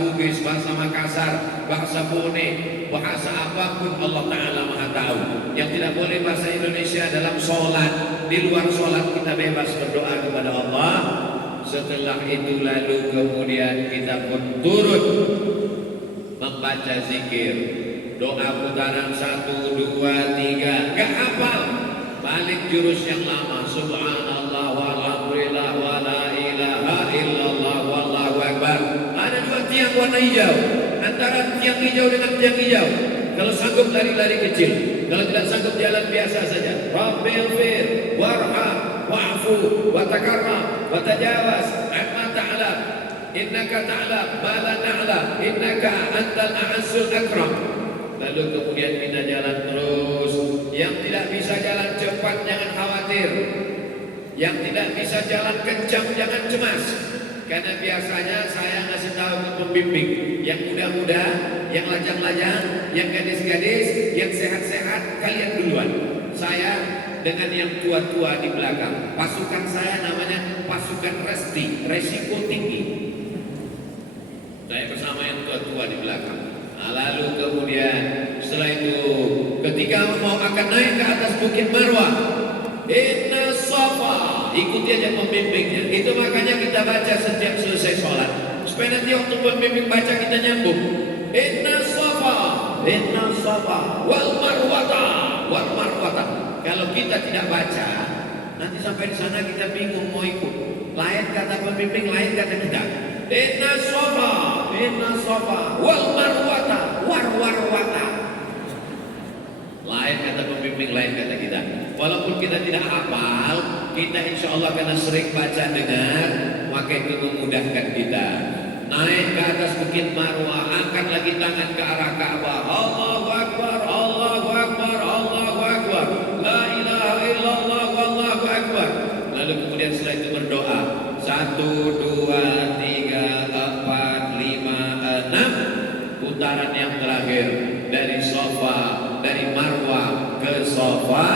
Bugis, bahasa Makassar, bahasa Bone, bahasa apapun Allah Ta'ala Maha tahu. Yang tidak boleh bahasa Indonesia dalam sholat. Di luar sholat kita bebas berdoa kepada Allah. Setelah itu lalu kemudian kita pun turut membaca zikir. Doa putaran 1, 2, 3, gak hafal, balik jurus yang lama. Subhanallah walhamdulillah wa la ilaha illallah wallahu akbar. Ada 2 tiang warna hijau, antara tiang hijau dengan tiang hijau. Kalau sanggup lari-lari kecil, kalau tidak sanggup jalan biasa saja. Rabbighfir warham wa'fu wa takarram wa tajawaz amma ta'lam innaka ta'lam ma la na'lam innaka antal a'azzul akram. Lalu kemudian kita jalan terus. Yang tidak bisa jalan cepat jangan khawatir. Yang tidak bisa jalan kencang jangan cemas. Karena biasanya saya ngasih tahu ke pembimbing yang muda-muda, yang lajang-lajang, yang gadis-gadis, yang sehat-sehat, kalian duluan. Saya dengan yang tua-tua di belakang. Pasukan saya namanya pasukan resti, resiko tinggi. Saya bersama yang tua-tua di belakang. Nah, lalu kemudian setelah itu ketika mau akan naik ke atas Bukit Marwah, Inna Safa, ikuti aja pembimbingnya. Itu makanya kita baca setiap selesai sholat, supaya nanti waktu pembimbing baca kita nyambung. Inna Safa wal Marwata wal Marwata. Kalau kita tidak baca, nanti sampai di sana kita bingung mau ikut. Lain kata pembimbing, lain kata kita. Inna Safa wal Marwata warwata. Lain kata pembimbing, lain kata kita. Walaupun kita tidak hafal, kita insya Allah karena sering baca dengar, maka itu memudahkan kita. Naik ke atas Bukit Marwah, angkat lagi tangan ke arah Ka'bah. Allahu Akbar, Allahu Akbar, Allahu Akbar. La ilaha illallah wallahu akbar. Lalu kemudian setelah itu berdoa. 1, 2, 3, 4, 5, 6. Putaran yang terakhir dari Safa, dari Marwah ke Safa,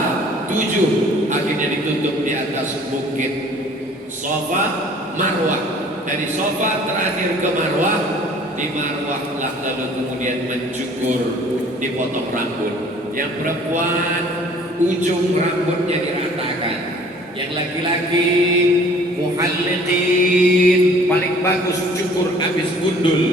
7. Akhirnya ditutup di atas bukit Safa, Marwah. Dari Safa terakhir ke Marwah. Di Marwah lah lalu kemudian mencukur, dipotong rambut. Yang perempuan ujung rambutnya diratakan. Yang laki-laki muhalliqin, paling bagus cukur habis gundul.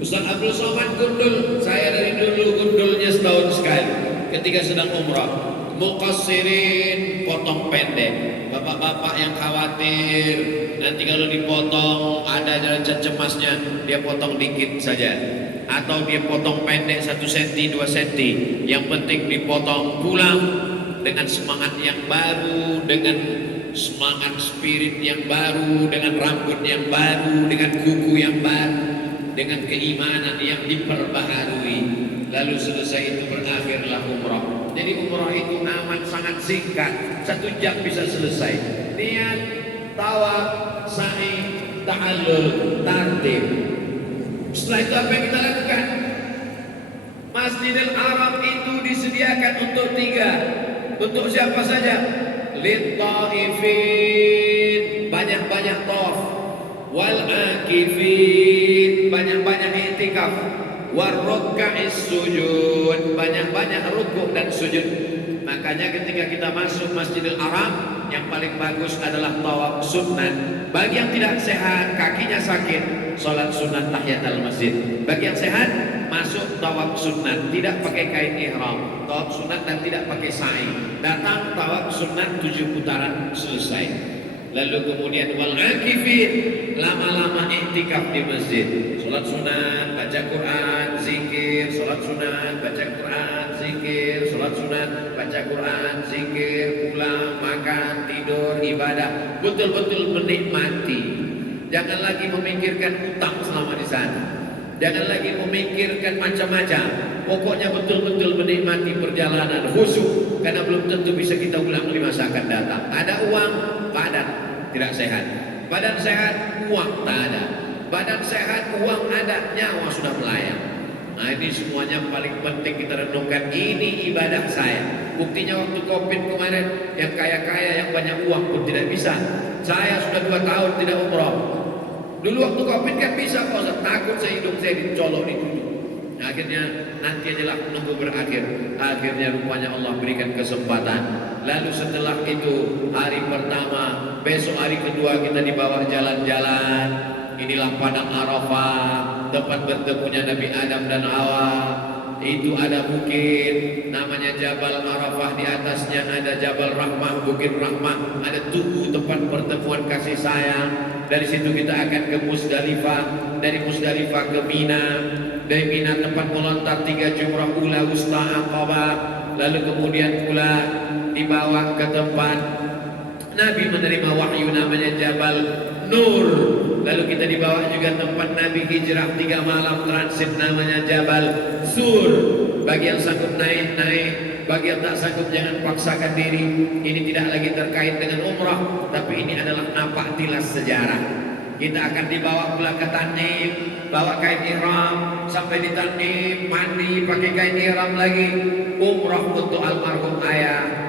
Ustaz Abdul Somad gundul, saya dari dulu gundulnya setahun sekali ketika sedang umrah. Muqassirin, potong pendek. Bapak-bapak yang khawatir nanti kalau dipotong ada derajat cemasnya, dia potong dikit saja. Atau dia potong pendek 1 cm, 2 cm. Yang penting dipotong, pulang dengan semangat yang baru, dengan semangat spirit yang baru, dengan rambut yang baru, dengan kuku yang baru, dengan keimanan yang diperbaharui. Lalu selesai itu berakhirlah umrah. Jadi umrah itu aman, sangat singkat, 1 jam bisa selesai. Niat, tawaf, sa'i, tahallul, tartib. Setelah itu apa yang kita lakukan? Masjidil Haram itu disediakan untuk 3. Untuk siapa saja? Lit-ta'ifin, banyak-banyak tawaf. Wal-akifin, banyak-banyak i'tikaf. War-ruka'is sujud, banyak-banyak rukuk dan sujud. Makanya ketika kita masuk Masjidil Haram, yang paling bagus adalah tawaf sunnah. Bagi yang tidak sehat, kakinya sakit, sholat sunnah tahiyatul masjid. Bagi yang sehat, masuk tawaf sunnah, tidak pakai kain ihram, tawaf sunnah dan tidak pakai sa'i. Datang tawaf sunnah 7 putaran selesai. Lalu kemudian wal akifin, lama-lama iktikaf di masjid. Salat sunat, baca Quran, zikir, salat sunat, baca Quran, zikir, salat sunat, baca Quran, zikir, pulang, makan, tidur, ibadah. Betul-betul menikmati. Jangan lagi memikirkan utang selama di sana. Jangan lagi memikirkan macam-macam. Pokoknya betul-betul menikmati perjalanan khusyuk, karena belum tentu bisa kita ulang di masa akan datang. Ada uang, badan tidak sehat. Badan sehat, uang tak ada. Badan sehat, uang ada, nyawa sudah melayang. Nah ini semuanya paling penting kita renungkan. Ini ibadah saya. Buktinya waktu Covid kemarin, yang kaya-kaya, yang banyak uang pun tidak bisa. Saya sudah 2 tahun tidak umroh. Dulu waktu Covid kan bisa, Pak Ustaz. Takut saya saya dicolok dituju. Akhirnya nanti ajalah nunggu berakhir. Akhirnya rupanya Allah berikan kesempatan. Lalu setelah itu hari pertama, besok hari kedua kita dibawa jalan-jalan. Inilah padang Arafah, tempat bertemunya Nabi Adam dan Hawa. Itu ada bukit namanya Jabal Arafah, di atasnya ada Jabal Rahmah, Bukit Rahmah, ada tugu tempat pertemuan kasih sayang. Dari situ kita akan ke Musdalifah, dari Musdalifah ke Mina, dari Mina tempat melontar 3 jumrah ula, wusta, aqabah. Lalu kemudian pula dibawa ke tempat Nabi menerima wahyu namanya Jabal Nur. Lalu kita dibawa juga tempat Nabi hijrah 3 malam transit namanya Jabal Sur. Bagi yang sanggup naik, bagi yang tak sanggup jangan paksakan diri. Ini tidak lagi terkait dengan umrah, tapi ini adalah napak tilas sejarah. Kita akan dibawa pula ke Tanim, bawa kain ihram sampai di Tanim, mandi pakai kain ihram lagi, umrah untuk almarhum ayah.